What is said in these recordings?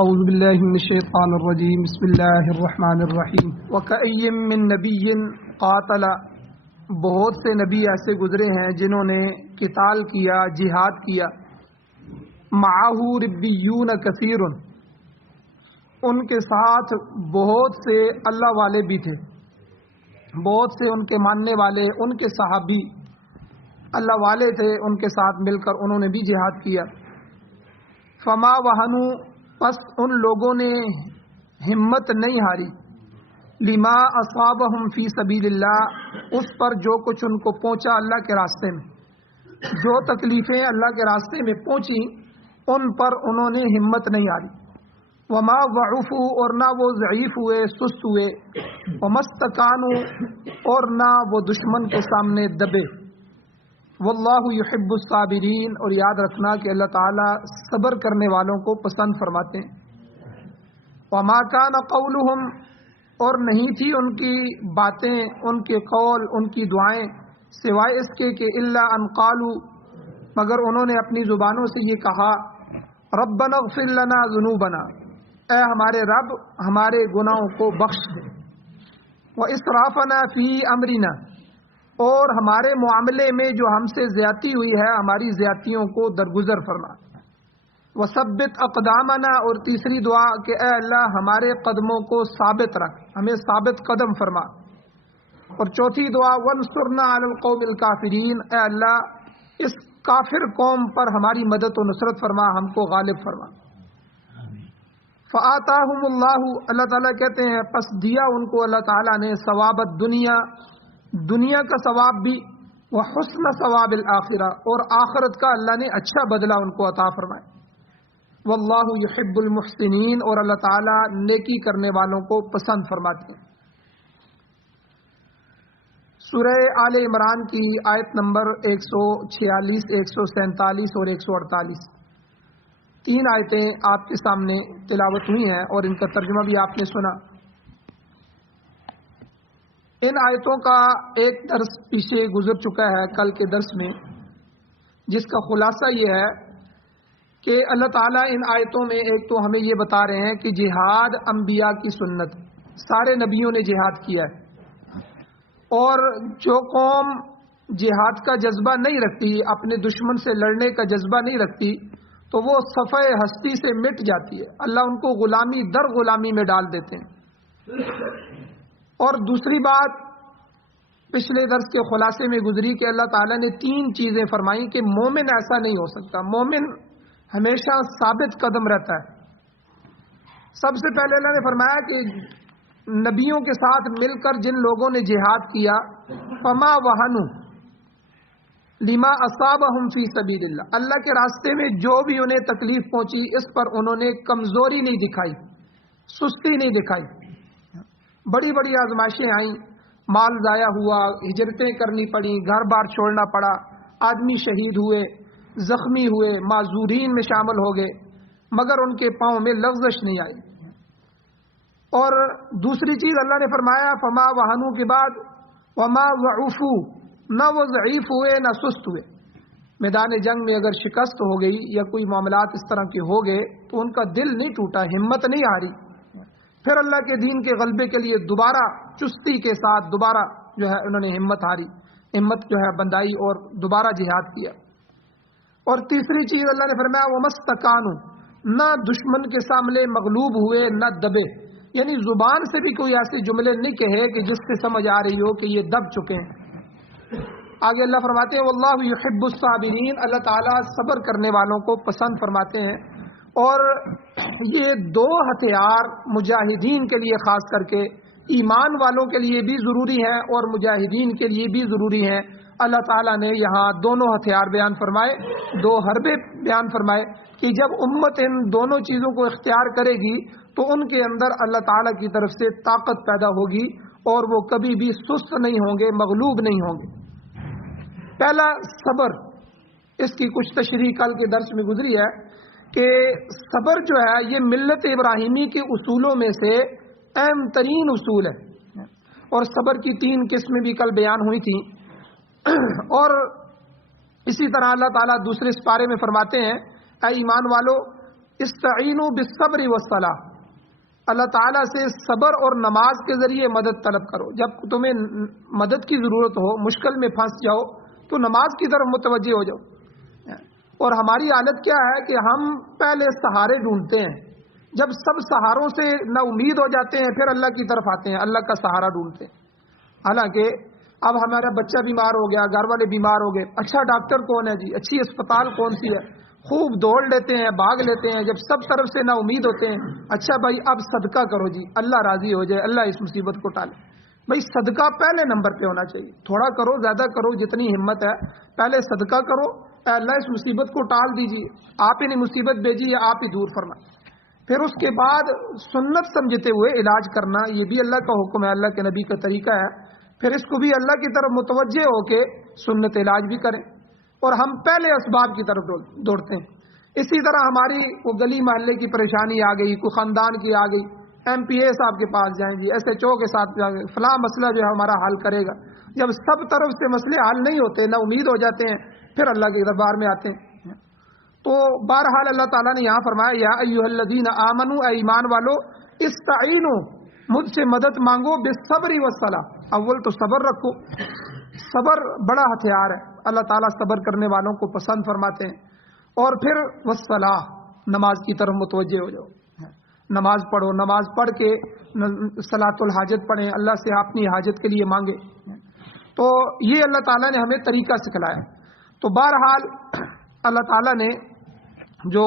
اعوذ باللہ من الشیطان الرجیم بسم اللہ الرحمن الرحیم وَكَأَيٍّ مِّن نَبِيٍّ قَاتَلَ بہت سے نبی ایسے گزرے ہیں جنہوں نے قتال کیا، جہاد کیا، مَعَهُ رِبِّيُّونَ كَثِيرٌ ان کے ساتھ بہت سے اللہ والے بھی تھے، بہت سے ان کے ماننے والے، ان کے صحابی اللہ والے تھے، ان کے ساتھ مل کر انہوں نے بھی جہاد کیا۔ فما وہنوا پس ان لوگوں نے ہمت نہیں ہاری، لما اصابہم فی سبیل اللہ اس پر جو کچھ ان کو پہنچا اللہ کے راستے میں، جو تکلیفیں اللہ کے راستے میں پہنچی ان پر انہوں نے ہمت نہیں ہاری۔ وما ضعفوا اور نہ وہ ضعیف ہوئے، سست ہوئے، وما استکانوا اور نہ وہ دشمن کے سامنے دبے۔ واللہ یحب الصابرین اور یاد رکھنا کہ اللہ تعالیٰ صبر کرنے والوں کو پسند فرماتے ہیں۔ وما کان قولہم اور نہیں تھی ان کی باتیں، ان کے قول، ان کی دعائیں سوائے اس کے کہ الا ان قالوا مگر انہوں نے اپنی زبانوں سے یہ کہا ربنا اغفر لنا ذنوبنا اے ہمارے رب ہمارے گناہوں کو بخش دے، واسرافنا فی امرنا اور ہمارے معاملے میں جو ہم سے زیادتی ہوئی ہے ہماری زیادتیوں کو درگزر فرما، وثبت اقدامنا اور تیسری دعا کہ اے اللہ ہمارے قدموں کو ثابت رکھ، ہمیں ثابت قدم فرما، اور چوتھی دعا وانصرنا علی القوم الکافرین اے اللہ اس کافر قوم پر ہماری مدد و نصرت فرما، ہم کو غالب فرما۔ فآتاہم اللہ تعالیٰ کہتے ہیں پس دیا ان کو اللہ تعالیٰ نے ثواب الدنیا دنیا کا ثواب بھی، وحسن ثواب الآخرہ اور آخرت کا اللہ نے اچھا بدلہ ان کو عطا فرمائے۔ واللہ یحب المحسنین اور اللہ تعالیٰ نیکی کرنے والوں کو پسند فرماتے ہیں۔ سورہ آل عمران کی آیت نمبر 146، 147 اور 148 تین آیتیں آپ کے سامنے تلاوت ہوئی ہیں اور ان کا ترجمہ بھی آپ نے سنا۔ ان آیتوں کا ایک درس پیچھے گزر چکا ہے کل کے درس میں، جس کا خلاصہ یہ ہے کہ اللہ تعالیٰ ان آیتوں میں ایک تو ہمیں یہ بتا رہے ہیں کہ جہاد انبیاء کی سنت، سارے نبیوں نے جہاد کیا ہے، اور جو قوم جہاد کا جذبہ نہیں رکھتی، اپنے دشمن سے لڑنے کا جذبہ نہیں رکھتی تو وہ صفحہ ہستی سے مٹ جاتی ہے، اللہ ان کو غلامی در غلامی میں ڈال دیتے ہیں۔ اور دوسری بات پچھلے درس کے خلاصے میں گزری کہ اللہ تعالیٰ نے تین چیزیں فرمائیں کہ مومن ایسا نہیں ہو سکتا، مومن ہمیشہ ثابت قدم رہتا ہے۔ سب سے پہلے اللہ نے فرمایا کہ نبیوں کے ساتھ مل کر جن لوگوں نے جہاد کیا فما وہنوا لما اصابہم فی سبیل اللہ اللہ کے راستے میں جو بھی انہیں تکلیف پہنچی اس پر انہوں نے کمزوری نہیں دکھائی، سستی نہیں دکھائی۔ بڑی بڑی آزمائشیں آئیں، مال ضائع ہوا، ہجرتیں کرنی پڑیں، گھر بار چھوڑنا پڑا، آدمی شہید ہوئے، زخمی ہوئے، معذورین میں شامل ہو گئے، مگر ان کے پاؤں میں لغزش نہیں آئی۔ اور دوسری چیز اللہ نے فرمایا فما وہنوا کے بعد وما ضعفوا نہ وہ ضعیف ہوئے نہ سست ہوئے۔ میدان جنگ میں اگر شکست ہو گئی یا کوئی معاملات اس طرح کے ہو گئے تو ان کا دل نہیں ٹوٹا، ہمت نہیں ہاری، پھر اللہ کے دین کے غلبے کے لیے دوبارہ چستی کے ساتھ دوبارہ جو ہے انہوں نے ہمت جو ہے بندائی اور دوبارہ جہاد کیا۔ اور تیسری چیز اللہ نے فرمایا وما استکانوا نہ دشمن کے سامنے مغلوب ہوئے نہ دبے، یعنی زبان سے بھی کوئی ایسے جملے نہیں کہے کہ جس سے سمجھ آ رہی ہو کہ یہ دب چکے ہیں۔ آگے اللہ فرماتے ہیں واللہ یحب الصابرین اللہ تعالیٰ صبر کرنے والوں کو پسند فرماتے ہیں۔ اور یہ دو ہتھیار مجاہدین کے لیے خاص کر کے ایمان والوں کے لیے بھی ضروری ہیں اور مجاہدین کے لیے بھی ضروری ہیں۔ اللہ تعالیٰ نے یہاں دونوں ہتھیار بیان فرمائے، دو حربے بیان فرمائے کہ جب امت ان دونوں چیزوں کو اختیار کرے گی تو ان کے اندر اللہ تعالیٰ کی طرف سے طاقت پیدا ہوگی اور وہ کبھی بھی سست نہیں ہوں گے، مغلوب نہیں ہوں گے۔ پہلا صبر، اس کی کچھ تشریح کل کے درس میں گزری ہے کہ صبر جو ہے یہ ملت ابراہیمی کے اصولوں میں سے اہم ترین اصول ہے، اور صبر کی تین قسمیں بھی کل بیان ہوئی تھیں۔ اور اسی طرح اللہ تعالیٰ دوسرے سپارے میں فرماتے ہیں اے ایمان والو استعینوا بالصبر والصلاۃ، اللہ تعالیٰ سے صبر اور نماز کے ذریعے مدد طلب کرو۔ جب تمہیں مدد کی ضرورت ہو، مشکل میں پھنس جاؤ تو نماز کی طرف متوجہ ہو جاؤ۔ اور ہماری حالت کیا ہے کہ ہم پہلے سہارے ڈھونڈتے ہیں، جب سب سہاروں سے نا امید ہو جاتے ہیں پھر اللہ کی طرف آتے ہیں، اللہ کا سہارا ڈھونڈتے ہیں۔ حالانکہ اب ہمارا بچہ بیمار ہو گیا، گھر والے بیمار ہو گئے، اچھا ڈاکٹر کون ہے جی، اچھی اسپتال کون سی ہے، خوب دوڑ لیتے ہیں، بھاگ لیتے ہیں۔ جب سب طرف سے نا امید ہوتے ہیں، اچھا بھائی اب صدقہ کرو جی، اللہ راضی ہو جائے، اللہ اس مصیبت کو ٹالے۔ بھائی صدقہ پہلے نمبر پہ ہونا چاہیے، تھوڑا کرو زیادہ کرو جتنی ہمت ہے، پہلے صدقہ کرو، اے اللہ اس مصیبت کو ٹال دیجیے، آپ ہی نے مصیبت بھیجی ہے، آپ ہی دور فرمائیں۔ پھر اس کے بعد سنت سمجھتے ہوئے علاج کرنا، یہ بھی اللہ کا حکم ہے، اللہ کے نبی کا طریقہ ہے۔ پھر اس کو بھی اللہ کی طرف متوجہ ہو کے سنت علاج بھی کریں، اور ہم پہلے اسباب کی طرف دوڑتے ہیں۔ اسی طرح ہماری وہ گلی محلے کی پریشانی آ گئی، کوئی خاندان کی آ گئی، ایم پی اے صاحب کے پاس جائیں گے، ایس ایچ او کے ساتھ جائیں گے، فلاں مسئلہ جو ہے ہمارا حل کرے گا۔ جب سب طرف سے مسئلے حل نہیں ہوتے، نہ امید ہو جاتے ہیں، پھر اللہ کے دربار میں آتے ہیں۔ تو بہرحال اللہ تعالیٰ نے یہاں فرمایا یا ایھا الذین آمنوا، اے ایمان والو، استعینوا، مجھ سے مدد مانگو، بالصبر والصلاۃ، اول تو صبر رکھو، صبر بڑا ہتھیار ہے، اللہ تعالیٰ صبر کرنے والوں کو پسند فرماتے ہیں۔ اور پھر والصلاۃ، نماز کی طرف متوجہ ہو جاؤ، نماز پڑھو، نماز پڑھ کے صلاۃ الحاجت پڑھیں، اللہ سے اپنی حاجت کے لیے مانگے۔ تو یہ اللہ تعالیٰ نے ہمیں طریقہ سکھلایا۔ تو بہرحال اللہ تعالیٰ نے جو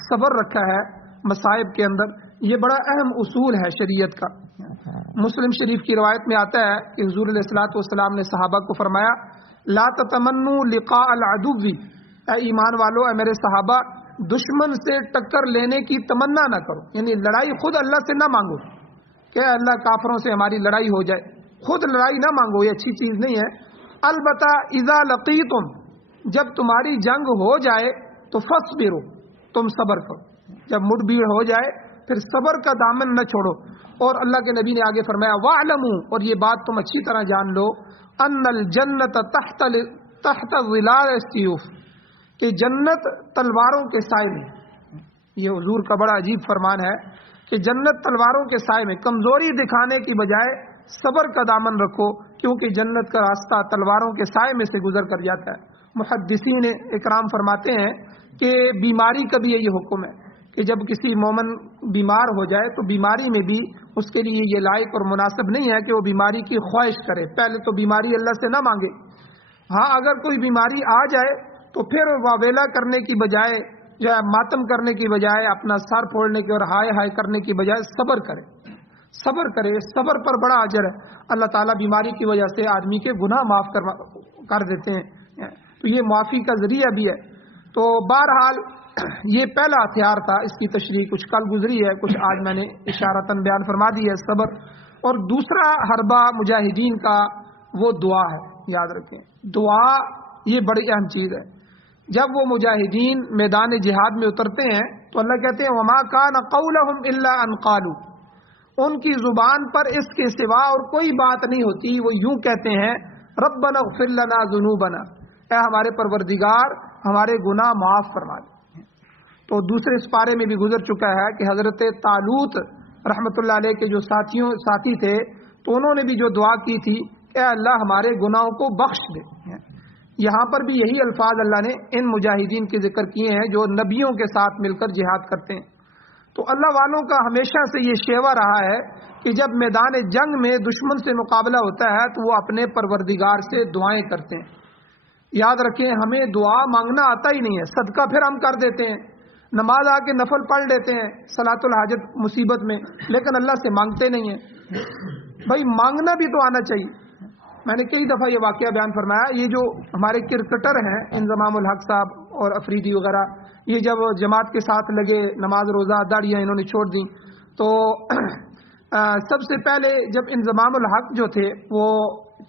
صبر رکھا ہے مصائب کے اندر، یہ بڑا اہم اصول ہے شریعت کا۔ مسلم شریف کی روایت میں آتا ہے کہ حضور علیہ الصلوۃ والسلام نے صحابہ کو فرمایا لا تتمنوا لقاء العدو، اے ایمان والو، اے میرے صحابہ، دشمن سے ٹکر لینے کی تمنا نہ کرو، یعنی لڑائی خود اللہ سے نہ مانگو کہ اللہ کافروں سے ہماری لڑائی ہو جائے، خود لڑائی نہ مانگو، یہ اچھی چیز نہیں ہے۔ البتہ اذا لقیتم، جب تمہاری جنگ ہو جائے تو فصبروا، تم صبر کرو، جب مڑ بھیڑ ہو جائے پھر صبر کا دامن نہ چھوڑو۔ اور اللہ کے نبی نے آگے فرمایا وَاعْلَمُوا، اور یہ بات تم اچھی طرح جان لو، أَنَّ الْجَنَّةَ تَحْتَ ظِلَالِ السِّيُوفِ، کہ جنت تلواروں کے سائے میں، یہ حضور کا بڑا عجیب فرمان ہے کہ جنت تلواروں کے سائے میں، کمزوری دکھانے کی بجائے صبر کا دامن رکھو، کیونکہ جنت کا راستہ تلواروں کے سائے میں سے گزر کر جاتا ہے۔ محدثین اکرام فرماتے ہیں کہ بیماری کا بھی یہی حکم ہے کہ جب کسی مومن بیمار ہو جائے تو بیماری میں بھی اس کے لیے یہ لائق اور مناسب نہیں ہے کہ وہ بیماری کی خواہش کرے، پہلے تو بیماری اللہ سے نہ مانگے۔ ہاں اگر کوئی بیماری آ جائے تو پھر واویلا کرنے کی بجائے، جو ہے ماتم کرنے کی بجائے، اپنا سر پھوڑنے کی اور ہائے ہائے کرنے کی بجائے صبر کرے، صبر کرے، صبر پر بڑا اجر ہے۔ اللہ تعالیٰ بیماری کی وجہ سے آدمی کے گناہ معاف کر دیتے ہیں، تو یہ معافی کا ذریعہ بھی ہے۔ تو بہرحال یہ پہلا ہتھیار تھا، اس کی تشریح کچھ کل گزری ہے، کچھ آج میں نے اشارتاً بیان فرما دی ہے، صبر۔ اور دوسرا حربہ مجاہدین کا وہ دعا ہے، یاد رکھیں دعا یہ بڑی اہم چیز ہے۔ جب وہ مجاہدین میدان جہاد میں اترتے ہیں تو اللہ کہتے ہیں وما کان قولہم الا ان قالوا، ان کی زبان پر اس کے سوا اور کوئی بات نہیں ہوتی، وہ یوں کہتے ہیں ربنا اغفر لنا ذنوبنا، اے ہمارے پروردگار ہمارے گناہ معاف فرما دے۔ تو دوسرے سپارے میں بھی گزر چکا ہے کہ حضرت طالوت رحمۃ اللہ علیہ کے جو ساتھی تھے تو انہوں نے بھی جو دعا کی تھی کہ اے اللہ ہمارے گناہوں کو بخش دے۔ یہاں پر بھی یہی الفاظ اللہ نے ان مجاہدین کے ذکر کیے ہیں جو نبیوں کے ساتھ مل کر جہاد کرتے ہیں۔ تو اللہ والوں کا ہمیشہ سے یہ شیوا رہا ہے کہ جب میدان جنگ میں دشمن سے مقابلہ ہوتا ہے تو وہ اپنے پروردگار سے دعائیں کرتے ہیں۔ یاد رکھیں ہمیں دعا مانگنا آتا ہی نہیں ہے، صدقہ پھر ہم کر دیتے ہیں، نماز آ کے نفل پڑھ لیتے ہیں صلاۃ الحاجت مصیبت میں، لیکن اللہ سے مانگتے نہیں ہیں۔ بھائی مانگنا بھی تو آنا چاہیے۔ میں نے کئی دفعہ یہ واقعہ بیان فرمایا، یہ جو ہمارے کرکٹر ہیں انضمام الحق صاحب اور افریدی وغیرہ، یہ جب جماعت کے ساتھ لگے، نماز روزہ داڑیاں انہوں نے چھوڑ دیں، تو سب سے پہلے جب انضمام الحق جو تھے وہ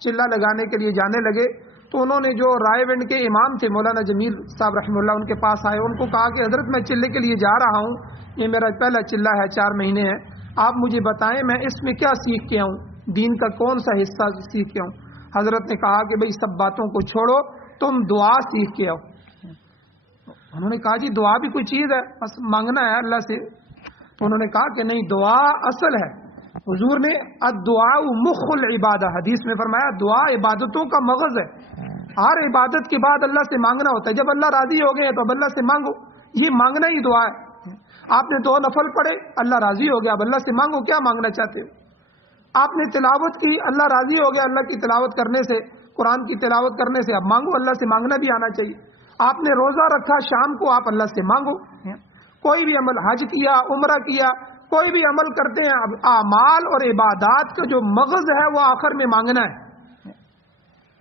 چلہ لگانے کے لیے جانے لگے تو انہوں نے جو رائے ونڈ کے امام تھے مولانا جمیل صاحب رحمہ اللہ، ان کے پاس آئے، ان کو کہا کہ حضرت میں چلے کے لیے جا رہا ہوں، یہ میرا پہلا چلہ ہے، 4 مہینے ہے، آپ مجھے بتائیں میں اس میں کیا سیکھ کے آؤں، دین کا کون سا حصہ سیکھ کے آؤں؟ حضرت نے کہا کہ بھئی سب باتوں کو چھوڑو، تم دعا سیکھ کے آؤ۔ انہوں نے کہا جی دعا بھی کوئی چیز ہے، بس مانگنا ہے اللہ سے؟ تو انہوں نے کہا کہ نہیں، دعا اصل ہے۔ حضور نے الدعاء مخ العبادہ، حدیث میں فرمایا دعا عبادتوں کا مغز ہے، ہر عبادت کے بعد اللہ سے مانگنا ہوتا ہے۔ جب اللہ راضی ہو گئے تو اب اللہ سے مانگو، یہ مانگنا ہی دعا ہے۔ آپ نے 2 نفل پڑھے، اللہ راضی ہو گیا، اب اللہ سے مانگو، کیا مانگنا چاہتے ہو؟ آپ نے تلاوت کی، اللہ راضی ہو گیا اللہ کی تلاوت کرنے سے، قرآن کی تلاوت کرنے سے، اب مانگو، اللہ سے مانگنا بھی آنا چاہیے۔ آپ نے روزہ رکھا شام کو، آپ اللہ سے مانگو۔ کوئی بھی عمل، حج کیا، عمرہ کیا، کوئی بھی عمل کرتے ہیں، اب اعمال اور عبادات کا جو مغز ہے وہ آخر میں مانگنا ہے۔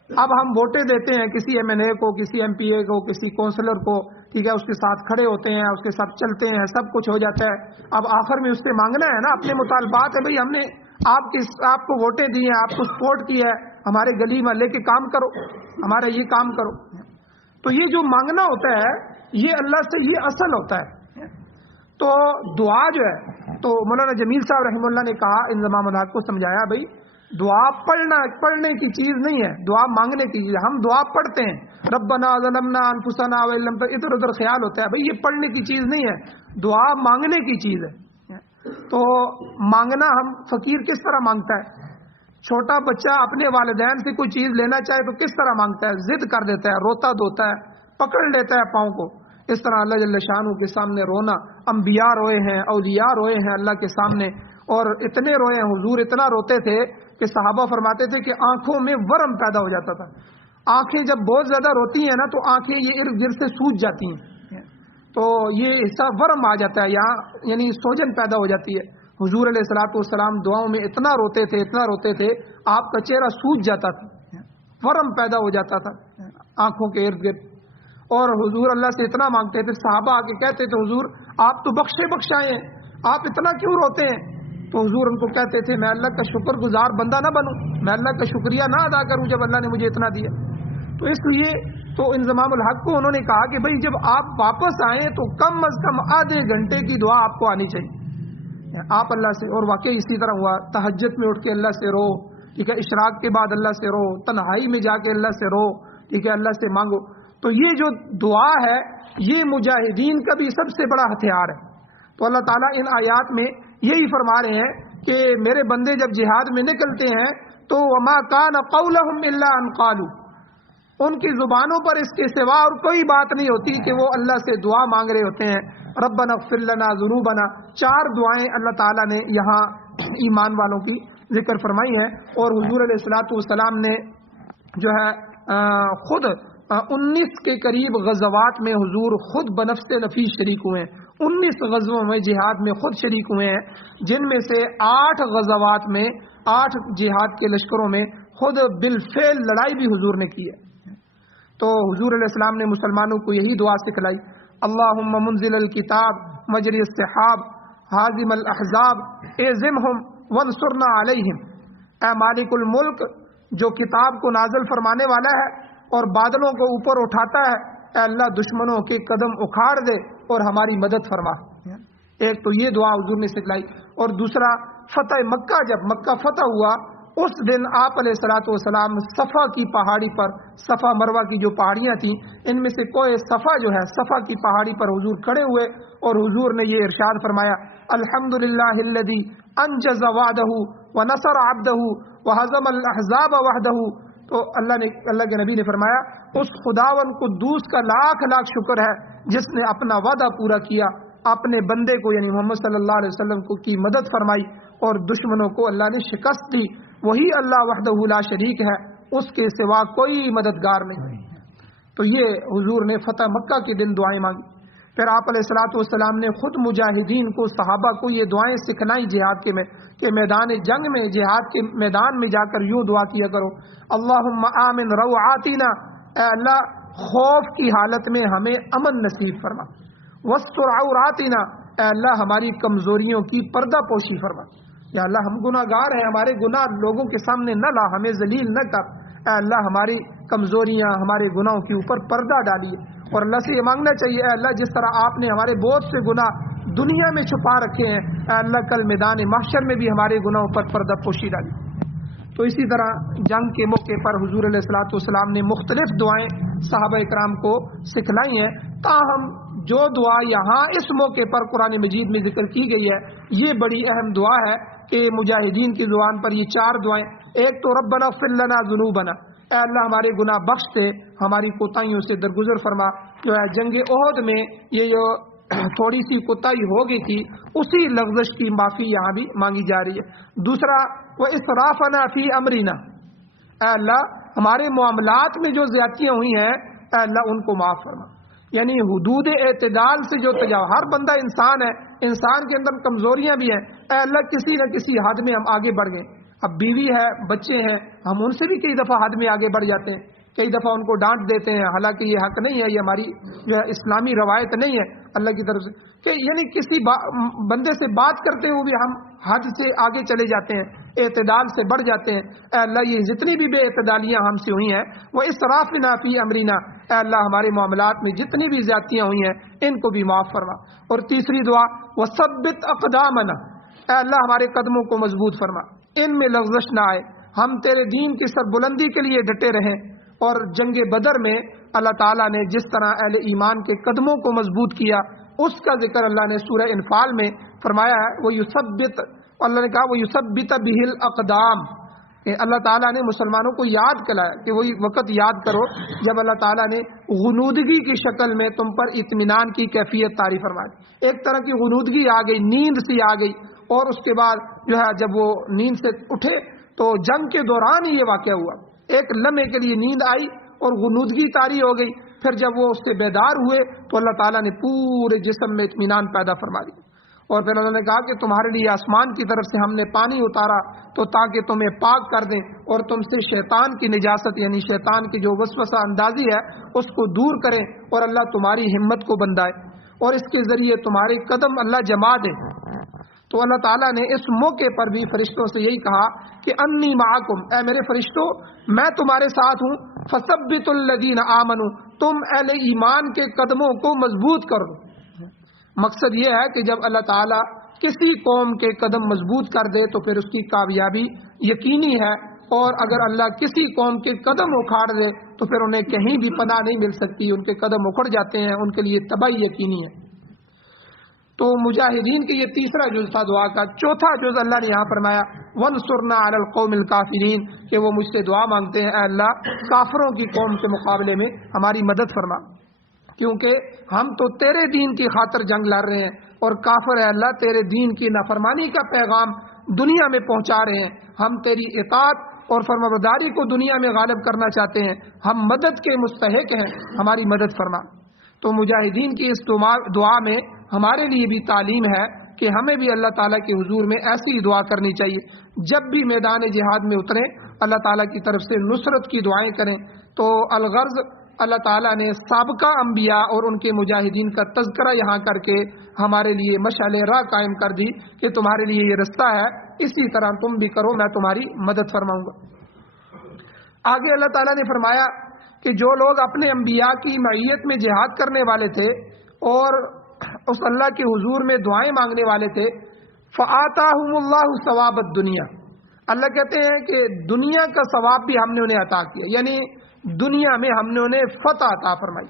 اب ہم ووٹیں دیتے ہیں کسی MNA کو، کسی MP کو، کسی کونسلر کو، ٹھیک ہے، اس کے ساتھ کھڑے ہوتے ہیں، اس کے ساتھ چلتے ہیں، سب کچھ ہو جاتا ہے، اب آخر میں اس سے مانگنا ہے نا اپنے مطالبات ہے۔ بھئی ہم نے آپ کو ووٹیں دی ہیں، آپ کو سپورٹ کیا ہے، ہمارے گلی میں لے کے کام کرو، ہمارا یہ کام کرو۔ تو یہ جو مانگنا ہوتا ہے یہ اللہ سے، یہ اصل ہوتا ہے۔ تو دعا جو ہے، تو مولانا جمیل صاحب رحمہ اللہ نے کہا، انضمام الحق کو سمجھایا، بھئی دعا پڑھنے کی چیز نہیں ہے، دعا مانگنے کی چیز ہے۔ ہم دعا پڑھتے ہیں، ربنا ظلمنا انفسنا وان لم تغفر، ادھر ادھر خیال ہوتا ہے، بھئی یہ پڑھنے کی چیز نہیں ہے، دعا مانگنے کی چیز ہے۔ تو مانگنا، ہم فقیر کس طرح مانگتا ہے؟ چھوٹا بچہ اپنے والدین سے کوئی چیز لینا چاہے تو کس طرح مانگتا ہے؟ ضد کر دیتا ہے، روتا دھوتا ہے، پکڑ لیتا ہے پاؤں کو۔ اس طرح اللہ جل شانہ کے سامنے رونا، انبیاء روئے ہیں، اولیاء روئے ہیں اللہ کے سامنے، اور اتنے روئے ہیں، حضور اتنا روتے تھے کہ صحابہ فرماتے تھے کہ آنکھوں میں ورم پیدا ہو جاتا تھا۔ آنکھیں جب بہت زیادہ روتی ہیں نا تو آنکھیں یہ ارد گرد سے سوج جاتی ہیں، تو یہ حصہ ورم آ جاتا ہے یہاں، یعنی سوجن پیدا ہو جاتی ہے۔ حضور علیہ الصلوۃ والسلام دعاؤں میں اتنا روتے تھے آپ کا چہرہ سوج جاتا تھا، ورم پیدا ہو جاتا تھا آنکھوں کے ارد گرد، اور حضور اللہ سے اتنا مانگتے تھے، صحابہ آ کے کہتے تھے حضور آپ تو بخشائے ہیں، آپ اتنا کیوں روتے ہیں؟ تو حضور ان کو کہتے تھے میں اللہ کا شکر گزار بندہ نہ بنوں، میں اللہ کا شکریہ نہ ادا کروں جب اللہ نے مجھے اتنا دیا؟ تو اس لیے تو انضمام الحق کو انہوں نے کہا کہ بھئی جب آپ واپس آئیں تو کم از کم آدھے گھنٹے کی دعا آپ کو آنی چاہیے آپ اللہ سے۔ اور واقعی اسی طرح ہوا، تہجد میں اٹھ کے اللہ سے رو، ٹھیک ہے، اشراق کے بعد اللہ سے رو، تنہائی میں جا کے اللہ سے رو، ٹھیک ہے، اللہ سے مانگو۔ تو یہ جو دعا ہے یہ مجاہدین کا بھی سب سے بڑا ہتھیار ہے۔ تو اللہ تعالیٰ ان آیات میں یہی فرما رہے ہیں کہ میرے بندے جب جہاد میں نکلتے ہیں تو وما کان قولہم الا ان قالوا، ان کی زبانوں پر اس کے سوا اور کوئی بات نہیں ہوتی کہ وہ اللہ سے دعا مانگ رہے ہوتے ہیں۔ ربنا اغفر لنا ذنوبنا، 4 دعائیں اللہ تعالیٰ نے یہاں ایمان والوں کی ذکر فرمائی ہے، اور حضور علیہ الصلوۃ والسلام نے جو ہے خود 19 کے قریب غزوات میں حضور خود بنفس نفیس شریک ہوئے ہیں، 19 غزووں میں جہاد میں خود شریک ہوئے ہیں، جن میں سے 8 غزوات میں 8 جہاد کے لشکروں میں خود بالفعل لڑائی بھی حضور نے کی ہے۔ تو حضور علیہ السلام نے مسلمانوں کو یہی دعا سکھلائی، اللہم منزل الکتاب مجری السحاب حازم الاحزاب اعزمہم وانصرنا علیہم، اے مالک الملک جو کتاب کو نازل فرمانے والا ہے اور بادلوں کو اوپر اٹھاتا ہے، اے اللہ دشمنوں کے قدم اکھاڑ دے اور ہماری مدد فرما۔ ایک تو یہ دعا حضور نے سکھلائی، اور دوسرا فتح مکہ، جب مکہ فتح ہوا اس دن آپ علیہ الصلوۃ والسلام صفا کی پہاڑی پر، صفا مروہ کی جو پہاڑیاں تھیں ان میں سے کوئی صفا جو ہے، صفا کی پہاڑی پر حضور کھڑے ہوئے اور حضور نے یہ ارشاد فرمایا، الحمدللہ الذی انجز وعدہ ونصر عبدہ وہزم الاحزاب وحدہ۔ تو اللہ کے نبی نے فرمایا اس خداوند قدوس کا لاکھ لاکھ شکر ہے جس نے اپنا وعدہ پورا کیا، اپنے بندے کو یعنی محمد صلی اللہ علیہ وسلم کو کی مدد فرمائی اور دشمنوں کو اللہ نے شکست دی۔ وہی اللہ وحدہ لا شریک ہے، اس کے سوا کوئی مددگار نہیں۔ تو یہ حضور نے فتح مکہ کے دن دعائیں مانگی۔ پھر آپ علیہ الصلوۃ والسلام نے خود مجاہدین کو، صحابہ کو یہ دعائیں سکھلائی جہاد کے میں کہ میدان جنگ میں، جہاد کے میدان میں جا کر یوں دعا کیا کرو، اللہم آمن روعاتنا، اے اللہ خوف کی حالت میں ہمیں امن نصیب فرما، واستر عوراتنا، اے اللہ ہماری کمزوریوں کی پردہ پوشی فرما، یا اللہ ہم گناہ گار ہیں، ہمارے گناہ لوگوں کے سامنے نہ لا، ہمیں ذلیل نہ کر، اے اللہ ہماری کمزوریاں، ہمارے گناہوں کے اوپر پردہ ڈالیے۔ اور اللہ سے یہ مانگنا چاہیے، اے اللہ جس طرح آپ نے ہمارے بہت سے گناہ دنیا میں چھپا رکھے ہیں، اے اللہ کل میدان محشر میں بھی ہمارے گناہوں پر پردہ پوشی ڈالی۔ تو اسی طرح جنگ کے موقع پر حضور علیہ الصلوۃ والسلام نے مختلف دعائیں صحابہ اکرام کو سکھلائی ہیں، تاہم جو دعا یہاں اس موقع پر قرآن مجید میں ذکر کی گئی ہے یہ بڑی اہم دعا ہے کہ مجاہدین کی زبان پر یہ 4 دعائیں، ایک تو ربنا اغفر لنا ذنوبنا، اے اللہ ہمارے گناہ بخش دے، ہماری کوتاہیوں سے درگزر فرما۔ جو ہے جنگ احد میں یہ جو تھوڑی سی کوتاہی ہو گئی تھی اسی لغزش کی معافی یہاں بھی مانگی جا رہی ہے۔ دوسرا واسرافنا فی امرنا، اے اللہ ہمارے معاملات میں جو زیادتیاں ہوئی ہیں اے اللہ ان کو معاف فرما، یعنی حدود اعتدال سے جو تجاوز، ہر بندہ انسان ہے، انسان کے اندر کمزوریاں بھی ہیں، اے اللہ کسی نہ کسی حد میں ہم آگے بڑھ گئے، اب بیوی ہے بچے ہیں ہم ان سے بھی کئی دفعہ حد میں آگے بڑھ جاتے ہیں، کئی دفعہ ان کو ڈانٹ دیتے ہیں، حالانکہ یہ حق نہیں ہے، یہ ہماری جو ہے اسلامی روایت نہیں ہے اللہ کی طرف سے، کہ یعنی کسی بندے سے بات کرتے ہوئے بھی ہم حد سے آگے چلے جاتے ہیں، اعتدال سے بڑھ جاتے ہیں۔ اے اللہ یہ جتنی بھی بے اعتدالیاں ہم سے ہوئی ہیں وہ اسرافنا فی امرنا، اے اللہ ہمارے معاملات میں جتنی بھی زیادتیاں ہوئی ہیں ان کو بھی معاف فرما۔ اور تیسری دعا وثبت اقدامنا، اے اللہ ہمارے قدموں کو مضبوط فرما، ان میں لغزش نہ آئے، ہم تیرے دین کی سربلندی کے لیے ڈٹے رہیں۔ اور جنگ بدر میں اللہ تعالیٰ نے جس طرح اہل ایمان کے قدموں کو مضبوط کیا اس کا ذکر اللہ نے سورہ انفال میں فرمایا ہے، وہ یثبت، اللہ نے کہا وہ یثبت بہ الاقدام، اللہ تعالیٰ نے مسلمانوں کو یاد کرایا کہ وہی وقت یاد کرو جب اللہ تعالیٰ نے غنودگی کی شکل میں تم پر اطمینان کی کیفیت طاری فرمائی، ایک طرح کی غنودگی آ گئی، نیند سی آ گئی، اور اس کے بعد جو ہے جب وہ نیند سے اٹھے تو جنگ کے دوران ہی یہ واقعہ ہوا، ایک لمحے کے لیے نیند آئی اور غنودگی طاری ہو گئی، پھر جب وہ اس سے بیدار ہوئے تو اللہ تعالیٰ نے پورے جسم میں اطمینان پیدا فرما دی، اور پھر اللہ نے کہا کہ تمہارے لیے آسمان کی طرف سے ہم نے پانی اتارا تو تاکہ تمہیں پاک کر دیں اور تم سے شیطان کی نجاست یعنی شیطان کی جو وسوسہ اندازی ہے اس کو دور کریں، اور اللہ تمہاری ہمت کو بندائے اور اس کے ذریعے تمہارے قدم اللہ جما دے۔ تو اللہ تعالیٰ نے اس موقع پر بھی فرشتوں سے یہی کہا کہ انی معکم، اے میرے فرشتوں میں تمہارے ساتھ ہوں، فثبتوا الذین آمنوا، تم اہل ایمان کے قدموں کو مضبوط کرو۔ مقصد یہ ہے کہ جب اللہ تعالیٰ کسی قوم کے قدم مضبوط کر دے تو پھر اس کی کامیابی یقینی ہے، اور اگر اللہ کسی قوم کے قدم اکھاڑ دے تو پھر انہیں کہیں بھی پناہ نہیں مل سکتی، ان کے قدم اکھڑ جاتے ہیں، ان کے لیے تباہی یقینی ہے۔ تو مجاہدین کے یہ تیسرا جز تھا دعا کا۔ چوتھا جز اللہ نے یہاں فرمایا وانصرنا علی القوم الکافرین، کہ وہ مجھ سے دعا مانگتے ہیں اے اللہ کافروں کی قوم کے مقابلے میں ہماری مدد فرما، کیونکہ ہم تو تیرے دین کی خاطر جنگ لڑ رہے ہیں اور کافر اے اللہ تیرے دین کی نافرمانی کا پیغام دنیا میں پہنچا رہے ہیں، ہم تیری اطاعت اور فرمانبرداری کو دنیا میں غالب کرنا چاہتے ہیں، ہم مدد کے مستحق ہیں، ہماری مدد فرما۔ تو مجاہدین کی اس دعا میں ہمارے لیے بھی تعلیم ہے کہ ہمیں بھی اللہ تعالیٰ کے حضور میں ایسی دعا کرنی چاہیے، جب بھی میدان جہاد میں اتریں اللہ تعالیٰ کی طرف سے نصرت کی دعائیں کریں۔ تو الغرض اللہ تعالیٰ نے سابقہ انبیاء اور ان کے مجاہدین کا تذکرہ یہاں کر کے ہمارے لیے مشعل راہ قائم کر دی کہ تمہارے لیے یہ رستہ ہے، اسی طرح تم بھی کرو، میں تمہاری مدد فرماؤں گا۔ آگے اللہ تعالیٰ نے فرمایا کہ جو لوگ اپنے انبیاء کی معیت میں جہاد کرنے والے تھے اور اس اللہ کے حضور میں دعائیں مانگنے والے تھے، فآتاہم اللہ ثواب الدنیا، اللہ کہتے ہیں کہ دنیا کا ثواب بھی ہم نے انہیں عطا کیا، یعنی دنیا میں ہم نے انہیں فتح عطا فرمائی۔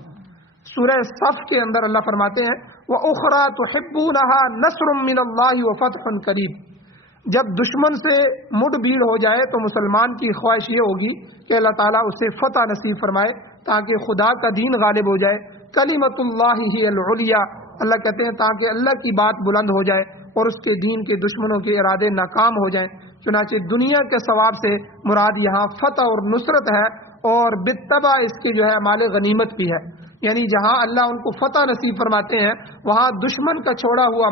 سورہ صف کے اندر اللہ فرماتے ہیں وَأُخْرَى تُحِبُّونَهَا نَصْرٌ مِّنَ اللَّهِ وَفَتْحٌ قَرِيبٌ، جب دشمن سے مڈ بھیڑ ہو جائے تو مسلمان کی خواہش یہ ہوگی کہ اللہ تعالیٰ اسے فتح نصیب فرمائے تاکہ خدا کا دین غالب ہو جائے، کلمۃ اللہ ہی العلیٰ، اللہ کہتے ہیں تاکہ اللہ کی بات بلند ہو جائے اور اس کے دین کے دشمنوں کے ارادے ناکام ہو جائیں۔ چنانچہ دنیا کے ثواب سے مراد یہاں فتح اور نصرت ہے، اور بالتبع اس کے جو ہے مال غنیمت بھی ہے، یعنی جہاں اللہ ان کو فتح نصیب فرماتے ہیں وہاں دشمن کا چھوڑا ہوا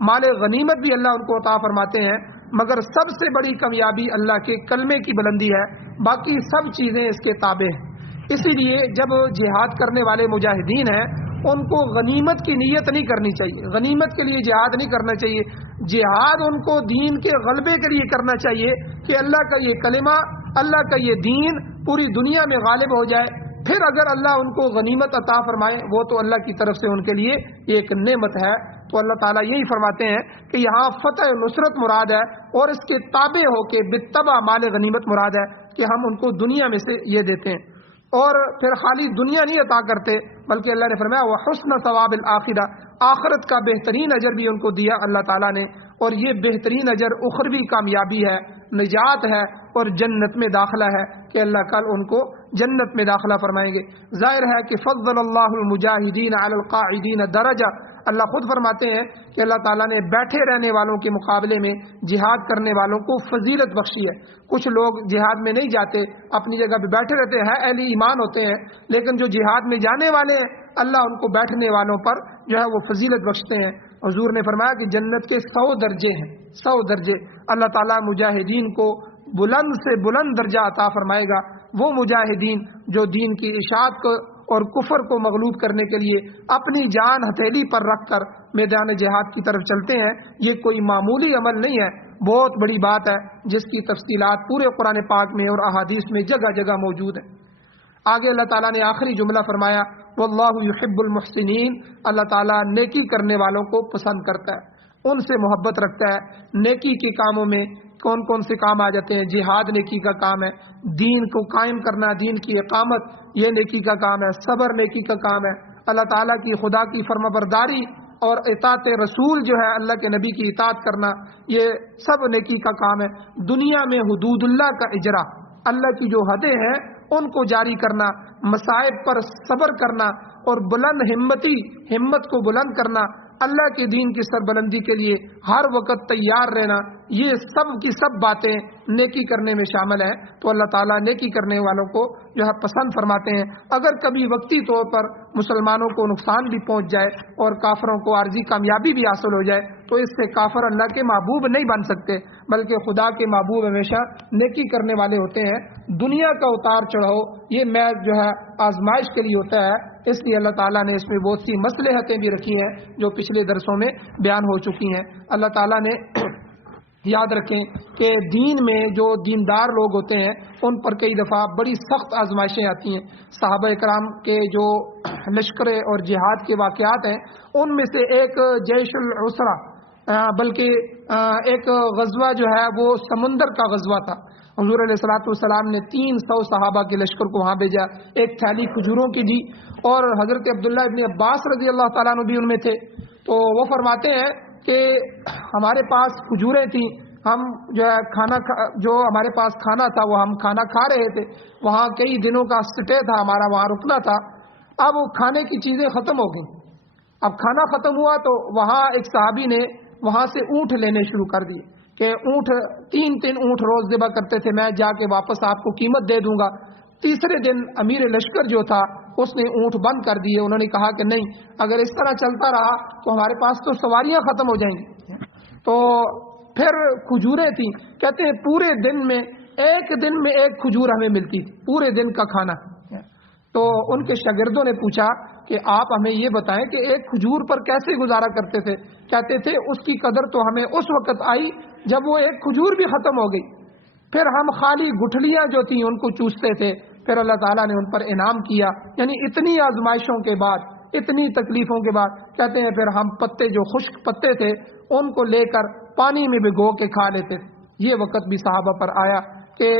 مال غنیمت بھی اللہ ان کو عطا فرماتے ہیں، مگر سب سے بڑی کامیابی اللہ کے کلمے کی بلندی ہے، باقی سب چیزیں اس کے تابع ہیں۔ اسی لیے جب جہاد کرنے والے مجاہدین ہیں ان کو غنیمت کی نیت نہیں کرنی چاہیے، غنیمت کے لیے جہاد نہیں کرنا چاہیے، جہاد ان کو دین کے غلبے کے لیے کرنا چاہیے کہ اللہ کا یہ کلمہ، اللہ کا یہ دین پوری دنیا میں غالب ہو جائے، پھر اگر اللہ ان کو غنیمت عطا فرمائے وہ تو اللہ کی طرف سے ان کے لیے ایک نعمت ہے۔ تو اللہ تعالیٰ یہی فرماتے ہیں کہ یہاں فتح نصرت مراد ہے اور اس کے تابع ہو کے بالتبع مال غنیمت مراد ہے کہ ہم ان کو دنیا میں سے یہ دیتے ہیں۔ اور پھر خالی دنیا نہیں عطا کرتے بلکہ اللہ نے فرمایا وہ حسن ثواب الآخرہ، آخرت کا بہترین اجر بھی ان کو دیا اللہ تعالیٰ نے، اور یہ بہترین اجر اخروی کامیابی ہے، نجات ہے اور جنت میں داخلہ ہے کہ اللہ کل ان کو جنت میں داخلہ فرمائیں گے۔ ظاہر ہے کہ فضل اللہ المجاہدین علی القاعدین درجہ، اللہ خود فرماتے ہیں کہ اللہ تعالیٰ نے بیٹھے رہنے والوں کے مقابلے میں جہاد کرنے والوں کو فضیلت بخشی ہے۔ کچھ لوگ جہاد میں نہیں جاتے، اپنی جگہ پہ بیٹھے رہتے ہیں، اہل ایمان ہوتے ہیں، لیکن جو جہاد میں جانے والے ہیں اللہ ان کو بیٹھنے والوں پر جو ہے وہ فضیلت بخشتے ہیں۔ حضور نے فرمایا کہ جنت کے 100 درجے ہیں، 100 درجے اللہ تعالیٰ مجاہدین کو بلند سے بلند درجہ عطا فرمائے گا۔ وہ مجاہدین جو دین کی اشاعت کو اور کفر کو مغلوب کرنے کے لیے اپنی جان ہتھیلی پر رکھ کر میدان جہاد کی طرف چلتے ہیں، یہ کوئی معمولی عمل نہیں ہے، بہت بڑی بات ہے جس کی تفصیلات پورے قرآن پاک میں اور احادیث میں جگہ جگہ موجود ہیں۔ آگے اللہ تعالیٰ نے آخری جملہ فرمایا واللہ یحب المحسنین، اللہ تعالیٰ نیکی کرنے والوں کو پسند کرتا ہے، ان سے محبت رکھتا ہے۔ نیکی کے کاموں میں کون کون سے کام آ جاتے ہیں؟ جہاد نیکی کا کام ہے، دین کو قائم کرنا، دین کی اقامت یہ نیکی کا کام ہے، صبر نیکی کا کام ہے، اللہ تعالیٰ کی خدا کی فرمانبرداری اور اطاعت رسول جو ہے اللہ کے نبی کی اطاعت کرنا، یہ سب نیکی کا کام ہے۔ دنیا میں حدود اللہ کا اجرا، اللہ کی جو حدیں ہیں ان کو جاری کرنا، مصائب پر صبر کرنا اور بلند ہمت کو بلند کرنا، اللہ کے دین کی سربلندی کے لیے ہر وقت تیار رہنا، یہ سب کی سب باتیں نیکی کرنے میں شامل ہیں۔ تو اللہ تعالیٰ نیکی کرنے والوں کو جو ہے پسند فرماتے ہیں۔ اگر کبھی وقتی طور پر مسلمانوں کو نقصان بھی پہنچ جائے اور کافروں کو عارضی کامیابی بھی حاصل ہو جائے تو اس سے کافر اللہ کے محبوب نہیں بن سکتے، بلکہ خدا کے محبوب ہمیشہ نیکی کرنے والے ہوتے ہیں۔ دنیا کا اتار چڑھاؤ یہ محض جو ہے آزمائش کے لیے ہوتا ہے، اس لیے اللہ تعالیٰ نے اس میں بہت سی مصلحتیں بھی رکھی ہیں جو پچھلے درسوں میں بیان ہو چکی ہیں۔ اللہ تعالیٰ نے یاد رکھیں کہ دین میں جو دیندار لوگ ہوتے ہیں ان پر کئی دفعہ بڑی سخت آزمائشیں آتی ہیں۔ صحابہ اکرام کے جو لشکر اور جہاد کے واقعات ہیں ان میں سے ایک جیش العسرہ، بلکہ ایک غزوہ جو ہے وہ سمندر کا غزوہ تھا۔ حضور علیہ الصلوۃ والسلام نے 300 صحابہ کے لشکر کو وہاں بھیجا، ایک تھیلی کھجوروں کی دی، اور حضرت عبداللہ ابن عباس رضی اللہ تعالیٰ عنہ بھی ان میں تھے۔ تو وہ فرماتے ہیں کہ ہمارے پاس کھجوریں تھیں، ہم جو ہے جو ہمارے پاس کھانا تھا وہ ہم کھانا کھا رہے تھے، وہاں کئی دنوں کا سٹے تھا ہمارا، وہاں رکنا تھا۔ اب وہ کھانے کی چیزیں ختم ہو گئیں، اب کھانا ختم ہوا تو وہاں ایک صحابی نے وہاں سے اونٹ لینے شروع کر دیے کہ اونٹ 3 اونٹ روز ذبح کرتے تھے، میں جا کے واپس آپ کو قیمت دے دوں گا۔ تیسرے دن امیر لشکر جو تھا اس نے اونٹ بند کر دیے، انہوں نے کہا کہ نہیں، اگر اس طرح چلتا رہا تو ہمارے پاس تو سواریاں ختم ہو جائیں گی۔ تو پھر کھجوریں تھیں، کہتے ہیں پورے دن میں ایک کھجور ہمیں ملتی تھی، پورے دن کا کھانا۔ تو ان کے شاگردوں نے پوچھا کہ آپ ہمیں یہ بتائیں کہ ایک کھجور پر کیسے گزارا کرتے تھے؟ کہتے تھے اس کی قدر تو ہمیں اس وقت آئی جب وہ ایک کھجور بھی ختم ہو گئی، پھر ہم خالی گٹھلیاں جو تھیں ان کو چوستے تھے، پھر اللہ تعالیٰ نے ان پر انعام کیا۔ یعنی اتنی آزمائشوں کے بعد، اتنی تکلیفوں کے بعد، کہتے ہیں پھر ہم پتے جو خشک پتے تھے ان کو لے کر پانی میں بھگو کے کھا لیتے تھے۔ یہ وقت بھی صحابہ پر آیا کہ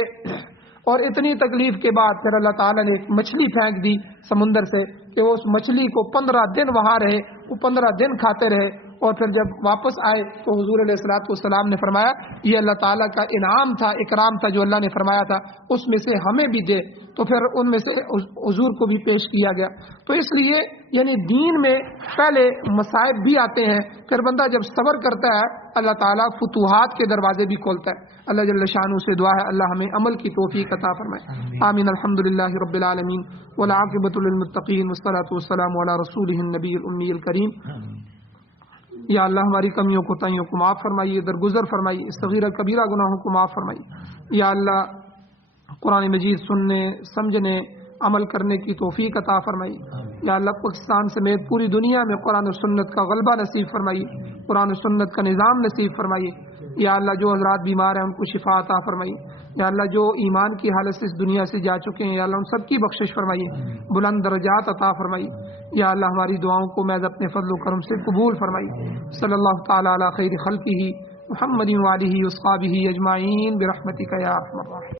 اور اتنی تکلیف کے بعد پھر اللہ تعالیٰ نے ایک مچھلی پھینک دی سمندر سے کہ وہ اس مچھلی کو 15 دن وہاں رہے، وہ 15 دن کھاتے رہے، اور پھر جب واپس آئے تو حضور علیہ الصلوۃ والسلام نے فرمایا یہ اللہ تعالیٰ کا انعام تھا، اکرام تھا جو اللہ نے فرمایا تھا، اس میں سے ہمیں بھی دے۔ تو پھر ان میں سے حضور کو بھی پیش کیا گیا۔ تو اس لیے یعنی دین میں پہلے مصائب بھی آتے ہیں، پھر بندہ جب صبر کرتا ہے اللہ تعالیٰ فتوحات کے دروازے بھی کھولتا ہے۔ اللہ جل شانہ سے دعا ہے اللہ ہمیں عمل کی توفیق عطا فرمائے، آمین۔ الحمدللہ رب العالمین والعاقبۃ للمتقین والصلاۃ والسلام علی رسولہ النبی الامی الکریم۔ یا اللہ ہماری کمیوں کو تائیوں کو معاف فرمائیے، درگزر فرمائیے، صغیرہ کبیرہ گناہوں کو معاف فرمائیے۔ یا اللہ قرآن مجید سننے، سمجھنے، عمل کرنے کی توفیق عطا فرمائیے۔ یا اللہ پاکستان سمیت پوری دنیا میں قرآن و سنت کا غلبہ نصیب فرمائیے، قرآن و سنت کا نظام نصیب فرمائیے۔ یا اللہ جو حضرات بیمار ہیں ان کو شفا عطا فرمائیے۔ یا اللہ جو ایمان کی حالت سے اس دنیا سے جا چکے ہیں یا اللہ ان سب کی بخشش فرمائیے، بلند درجات عطا فرمائیے۔ یا اللہ ہماری دعاؤں کو محض اپنے فضل و کرم سے قبول فرمائیے۔ صلی اللہ تعالی علی خیر خلقہ محمد وآلہ وصحبہ اجمعین برحمتک یا ارحم الراحمین۔